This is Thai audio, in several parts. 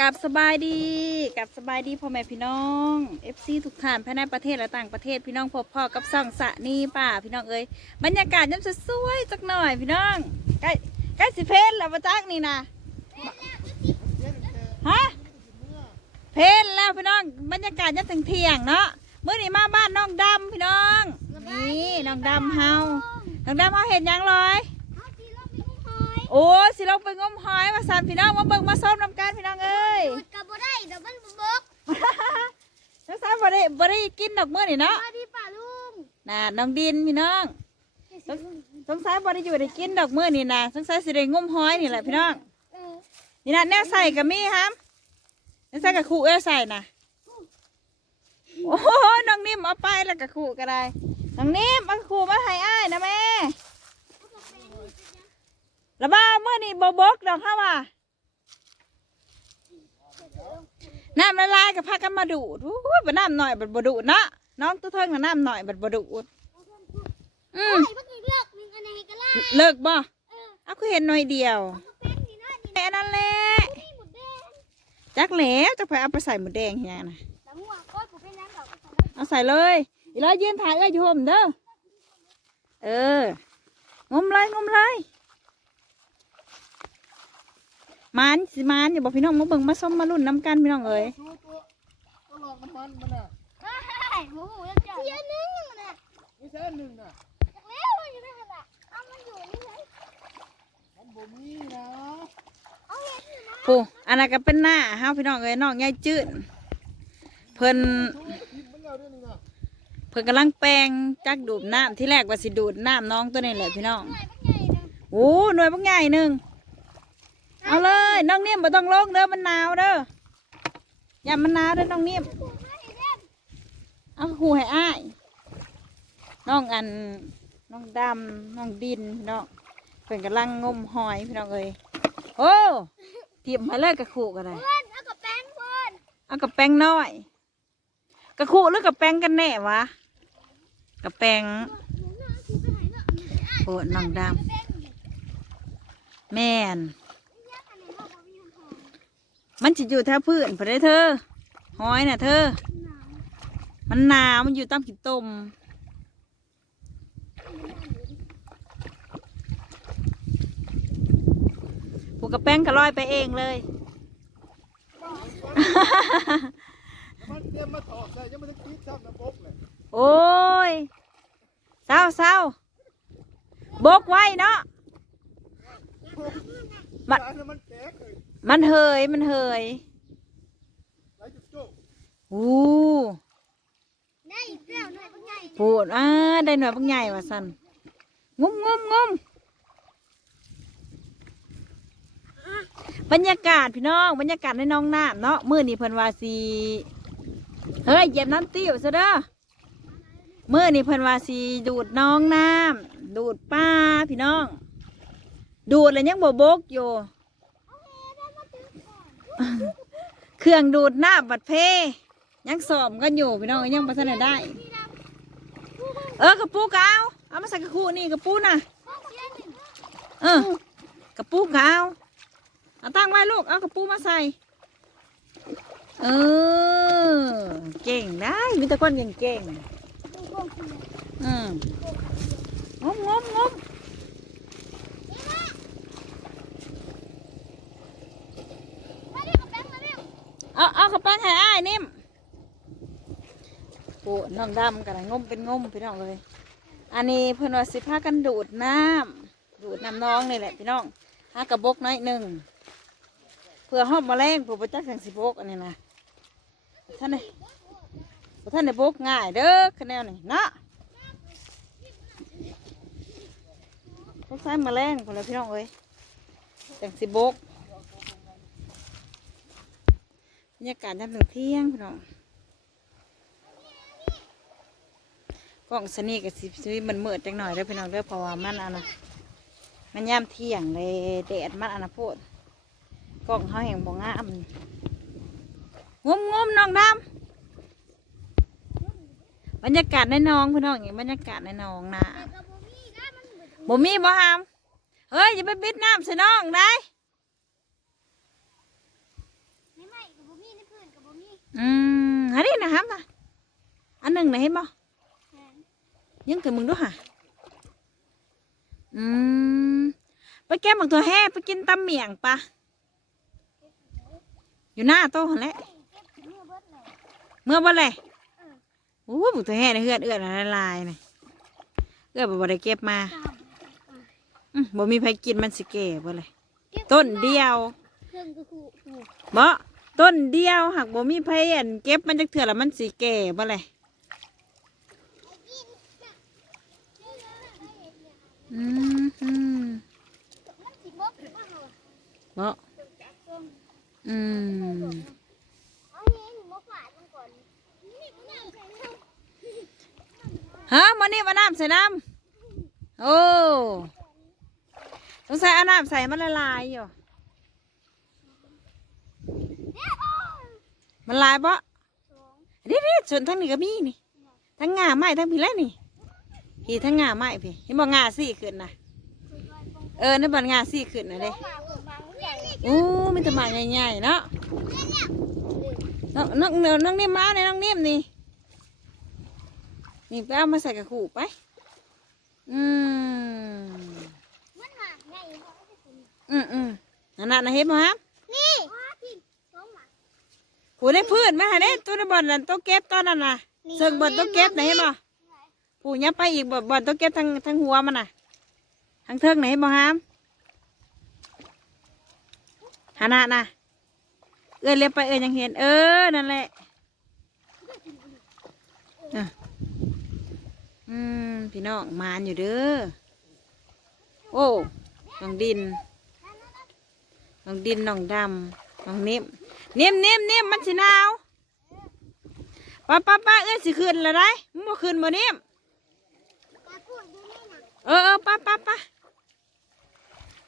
กับสบายดีกับสบายดีพ่อแม่พี่น้องเอฟซีทุกท่านภายในประเทศและต่างประเทศพี่น้องพบพ่อกับส่องสะนี่ป่าพี่น้องเอ้ยบรรยากาศย่ำสวยๆจักหน่อยพี่น้องใกล้ใกล้สิเพลแล้วมาจักนี่นะฮะเพลแล้วพี่น้องบรรยากาศย่ำถึงเที่ยงเนาะเมื่อนี้มาบ้านน้องดำพี่น้องนี่น้องดำเฮาน้องดำเฮาเห็นยังเลย โอ้ยสิลงไปงมหอยมาสานพี่น้องมาเบิ่งมาส้มน้ำกันพี่น้องเอ้ยจุดกับบ่ได้เดี๋ยวมันบกน้องสาวบ่ได้บ่ได้กินดอกมื้อนี่เนาะมาที่ป่าลุงน่ะน้องดินพี่น้องสงสงสัยบ่ได้อยู่ได้กินดอกมื้อนี่นะสงสัยสิได้งมหอยนี่แหละพี่น้องเออนี่นะแนวใส่ก็มีครับแนวใส่กับขู่เอ้ยใส่น่ะโอ้โหน้องนิ่มเอาไปแล้วกับขู่ก็ได้น้องนิ่มเอาขู่มาให้อ้ายนะแม่แล้วบ้าเมื่อนี่บ่บกดอกค่ะว่าน้ำละลายกับพากันมาดูดอู้ยบ่น้ำหน่อยบัดบ่ดูดเนาะน้องตัวเทิงน่ะน้ำหน่อยบัดบ่ดูดอืโอ้มยมันคือเลือกมึงอันไหนก็ล่าเลิกบ่เออเอาคือเห็นหน่อยเดียวแป้งนี่นะนี่แค่นั้นแหละนี่หมดแดงจักแล้วจักไปเอาไปใส่หมูแดงเฮียนะแต่หัวก้อยผมเป็นน้ำดอกเอาใส่เลยอีแล้วยืนถ่ายเอ้ยอยู่ห่มเด้อเอองมเลยงมเลย มันสิมันอย่าบอกพี่น้องมาเบิ่งมาส้มมาลุ่นน้ำกันพี่น้องเอ้ยชูตัวก็ลองมันมันมันน่ะเฮ้ยหมูหมูจะจ่ายเสียนึงนะไม่ใช่หนึ่งน่ะจากแล้วมันอยู่ในขณะเอามันอยู่นี่เลยมันบ่มีนะเอาเห็นอยู่นะผู้อันนั้นก็เป็นหน้าเฮาพี่น้องเอ้ยน้องยายจืดเพิ่นชูทิพมันแล้วด้วยนี่น่ะเพิ่นกำลังแปลงจักดูดน้ำที่แรกว่าสิดูดน้ำน้องตัวนี้แหละพี่น้องหน่อยมันใหญ่จังโอ้หน่วยบักใหญ่หนึ่ง เอาเลยน้องนิ่มบ่ต้องลงเด้อมันหนาวเด้ออย่ามันหนาวเด้อน้องนิ่มถูกนะไอ้เด่นเอาหูให้อ้ายน้องอันน้องดำน้องดินพี่น้องเพิ่นกำลังงมหอยพี่น้องเอ้ยโอ้เตรียมมาเลยกระขู่กันเลยเพื่อนเอากับแป้งเพื่อนเอากระแป้งน้อยกระขู่หรือกระแป้งกันแน่วะกระแป้งหนูน่าคือไปไหนเนาะโอ้น้องดแป้งอยู่ำแม่น ยากอันไหนเราบอกมีหอ มันจะอยู่แถวพื้นพอได้เธอหอยน่ะเธอ มันหนาวมันอยู่ตามขีดตมผูกกระแป้งก็ลอยไปเองเลยมันเตรียมมาถอดใส่ยังไม่ได้คิดซ้ำน้ำบกเลยโอ้ยเศร้าเศร้าบกไว้เนาะมันตายแล้ว มันแตกเลยมันเหยมันเหยไหลจุกโจ้อู้ได้อีกแล้วหน่อยมันใหญ่ปูดอ่าได้หน่วยปังใหญ่ว่ะสันงุมงุมงุมบรรยากาศพี่น้องบรรยากาศในน้องน้ำเนาะมื้อนี้เพิ่นว่าสีเฮ้ยเหยียบน้ำติ้วซะเด้อมื้อนี้เพิ่นว่าสีดูดน้องน้ำดูดป้าพี่น้อง ดูดแล้วยังบ่บกอยู่ เครื่องดูดน้ำบัดเพยังสอบกันอยู่พี่น้องยังบ่ทันได้ เออกระปูกเอาเอามาใส่กระคูนี่กระปูน่ะเออกระปูกเอาเอาตั้งไว้ลูกเอากระปูมาใส่ เออ เก่งได้มีแต่คนเก่งเก่งอืมงมงมงม มาเรียกกับแป้งมาเรียก เอาเอากระปังให้อ้ายนิ่มโอ้น้องดำกันงมเป็นงมพี่น้องเลย อันนี้เพื่อนว่าสิพากันดูดน้ำดูดน้ำน้องนี่แหละพี่น้องหากระบกน้อยหนึ่งเพื่อห้อมาแมลงผู้ประจักษ์แสงสิบกอันนี้นะท่านนี่ท่านในบกง่ายเด้อคะแนนนี่เนาะพวกใช้แมลงคนละพี่น้องเอ้ยแสงสิบก บรรยากาศยามถึงเที่ยงพี่น้องกล้องสนีกับสิบมันเมืดจังหน่อยเด้อพี่น้องเด้อเพราะว่ามันอันนะมันย่ามเที่ยงเลยแดดมันอันนะโพดกล้องเขาแห่งบ่งามงมงมน้องดำบรรยากาศในหนองพี่น้องอย่างบรรยากาศในหนองนะกับบ่มีนะมันเหมือนบ่มีบ่หามเฮ้ยอย่าไปบิดน้ำใส่น้องได้ ไม่มาามนะอันหนึ่งนะเห็นบ่ยังเกิดมึงด้วยค่ะอืมไปแก้บักตัวแห่ไปกินตำเมี่ยงปะอยู่หน้าโต๊ะหั่นแหละเก็บถึงมือเบิดเลยเมื่อบ่เลยโอ้บุกตัวแห่ในเฮือนเอื้อนละลายนี่เอื้อนบ่บ่ได้เก็บมาอืมบ่มีใครกินมันสิแก่บ่เลยต้นเดียวเครื่องก็คือถูกบ่ ต้นเดียวหากบ่มีไผอันเก็บมันจักเถื่อแล้วมันสิแก่บ่เลยอืมอืมมันสิบกหรือเปล่าบ่อืมเอาเองมกหวานมันก่อนนี่มาฮะมื้อนี้มาน้ำใส่น้ำโอ้สงสัยเอาน้ำใส่มันละลายอยู่ มันลายบ่เดี๋ยวๆส่วนทั้งนี้ก็มีนี่ ทั้งงาไม้ทั้งพี่แล้วนี่พี่ทั้งงาไม้พี่เห็นบ่งาสี่ขึ้นนะเออนั่นบ่งาสี่ขึ้นนะเด้หมาผมมาใหญ่อู้มันจะมาใหญ่ๆเนาะน้องน้องน้องน้องนิ่มมาเนี่ยน้องนิ่มนี่นี่ไปเอามาใส่กระขู่ไป อืมมันหมาใหญ่อืมอืมนั่นน่ะนะเห็นบ่ฮะนี่พี่น้องหมา ผู้ได้พื้นมาหาเด้ตัวในบ่อนนั่นตัวเก็บตอนนั้นน่ะเซิงบ่อนตัวเก็บนะเห็นบ่ผู้ยับไปอีกบ่บ่อนตัวเก็บทั้งทั้งหัวมันน่ะทั้งเทิงไหนะเห็นบ่ฮะหาหน้าน่ะเอ้ยเรียบไปเอ้ยยังเห็น เออนั่นแหละอะอืมพี่น้องมานอยู่เด้อโอ้น้องดินน้องดินน้องดำน้องนิ่ม นิ่มนิ่มนิ่มมันสิหนาวป้าป้าป้าเอ้ยสิขึ้นล้วได้มึงบ่ขึ้นบ่นิ่มปลาพูดดูนี่นะเออเออป้าป้าป้า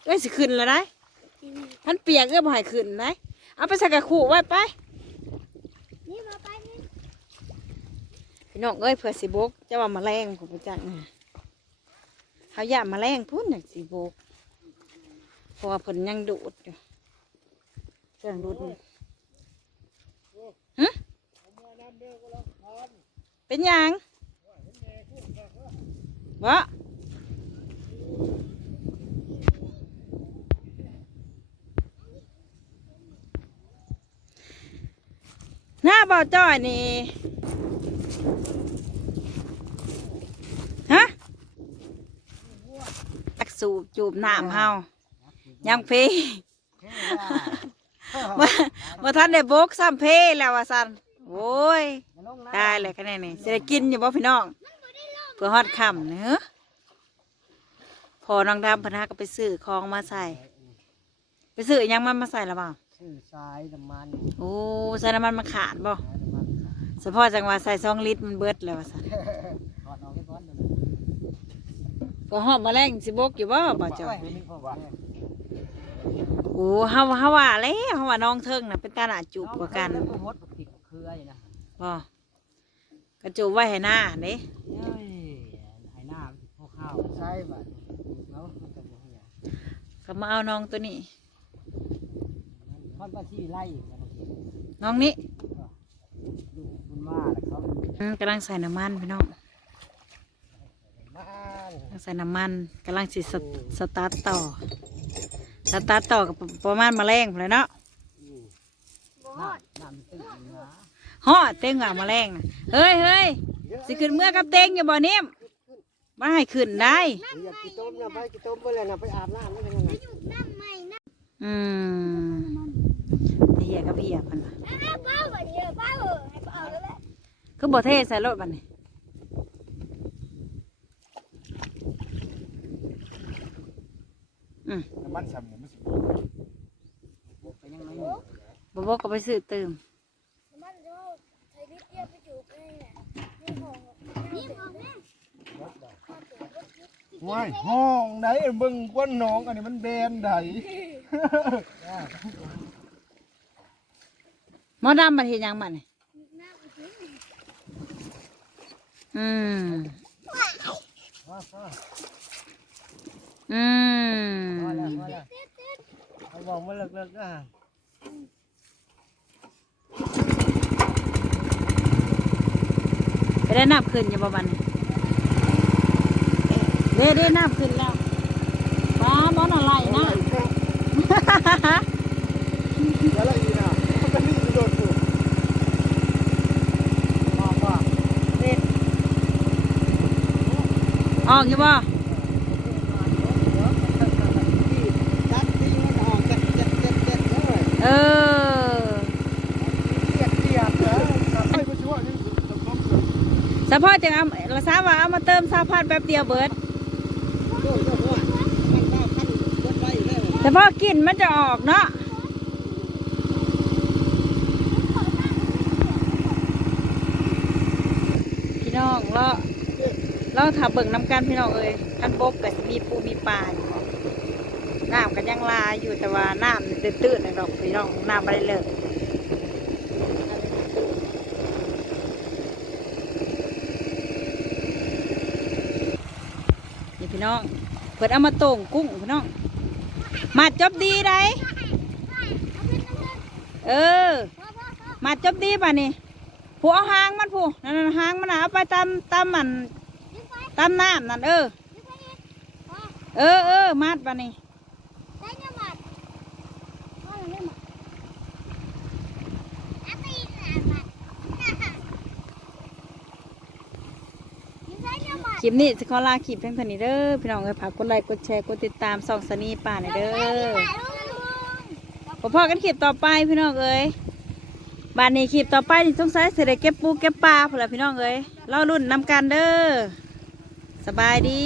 เอ้ยสิขึ้นล้วได้มันเปียกเอ้ยบ่ให้ขึ้นได้เอาไปใส่กระขู่ไว้ไปพี่น้องเอ้ยเผื่อสิบกจะว่ามาแมลงผมจักนะเขาอยากมาแมลงพุ่นอยากสิบกเพราะว่าเพิ่นยังดูดอยู่เครื่องดูด นี่ฮะเป็นหยังวะหน้าบ่อจ้อยนี่ฮะตักสูบจูบน้ำเฮายัง เพมามาทันได้บกซ้ำเพแล้วว่าสันโอ้ยได้เลยคะแนนนี่จะได้กินอยู่บ่พี่น้องเพื่อฮอดค่ำเนื้อะพอน้องดำพนักก็ไปซื้อของมาใส่ ไปซื้ออิหยังมันมาใส่ละเปล่าชื่อสายน้ำมันโอ้ใส่น้ำมันมาขาดบ่สายน้ำมันเฉพาะจังหวะใส่สองลิตรมันเบิดแล้วว่าสันถอดออกให้พ้นเลยก็หอมแมลงสิบกอยู่บ่บ่จ้อยไม่มีพ่อว่า โอ้เฮาเฮาว่าแล้วเฮาว่าน้องเทิงน่ะเป็นตาหนาจูบกว่ากันแล้วก็หดปกติเครืออยู่นะบ่กระจูบไว้ให้หน้าเด้เอ้ยไอ้หน้ามันสิพ่อข้าวใช่ป่ะแล้วมันจะบ่เหี่ยก็มาเอาน้องตัวนี้ทอดปลาที่ไล่อยู่นะน้องนี้ดูคุณมาแล้วเขาอืมกำลังใส่น้ำมันพี่น้องมา ใส่น้ำมันกำลังสิสตสตาร์ทต่อ สตาร์ทต่อกับประมาณแมลงเลยเนาะบอน้ดำน้ำมันตื้นนะฮอดเต็งว่าแมลงน่ะเฮ้ยเฮ้ยสิขึ้นเมื่อกับเต็งอยู่บ่นิ่มมาให้ขึ้นได้ อยากกินต้มนะไปกินต้มไปเลยนะไปอาบน้ำนี่เป็นยังไงไปอยู่น้ำใหม่นะอืมเหียกับเหียพันว่ะอ้าวป้าเหมือนเยอะป้าเหอะให้ป้าเอาแล้วแหละคือบ่เทใส่รถบัดนี้อืม น้ำมันสำมันสิบไปยังไงบ่บอกก็ไปซื้อเติมมันจะใช้ลิตรเดียวไปจูบเลยเนี่ยนี่ของนี่ของแม่ว้ายห้องไหนเบิ่งกวนน้องอันนี้มันแบนไดหมอดำมันเห็นยังมันนี่น้ำอีกทีอืมว้าว้า อืมพอแล้วพอแล้วเอาบอกมาเลิกเลิกอะได้น้ำขึ้นอยู่ประมาณเด้เด้น้ำขึ้นแล้วว้าบอนอะไรนะแล้วอะไรอีกนะมันก็นี่โดดถูกบอกว่าออกอยู่บ่จัดที่มันออกจัดจัดจัดจัดเลย เออ เกียดเกียดเออไม่ก็ช่วยนี่ต้อง เกิดสะพอจังเอาละสาว่าเอามาเติมสาพันแป๊บเดียวเบิดโอ้ยโอ้ยมันก็ขั้นรถไฟแล้วแต่พอกินมันจะออกเนาะพี่น้องเราเราถ้าเบิ่งน้ำกันพี่น้องเอ้ยกันบกกับมีปูมีปลาอยู่ น้ำกันยังลายอยู่แต่ว่าน้ำตื้นๆนะดอกพี่น้องน้ำไม่ได้เลิกนี่พี่น้องเปิดเอามาต่งกุ้งพี่น้องมาจบดีได้เออ มาจบดีป่ะนี่ผู้เอาหางมันผู้นั่นหางมันเอาไปตามตามมันตามน้ำนั่นเออ เออเออมัดป่ะนี่ ได้เนี่ยหมัดเอาเลยหมัดเอาไปอีกแล้วหมัดยิงได้เนี่ยหมัด คลิปนี้สิขอลาคลิปเพียงเท่านี้เด้อพี่น้องเอ้ยฝากกดไลค์กดแชร์กดติดตามส่องสนีป่าหน่อยเด้อพอพอกันคลิปต่อไปพี่น้องเอ้ยบ้านนี้คลิปต่อไปนี่สงสัยสิได้เก็บปูเก็บปลาพอละพี่น้องเอ้ยเล่ารุ่นนำกันเด้อสบายดี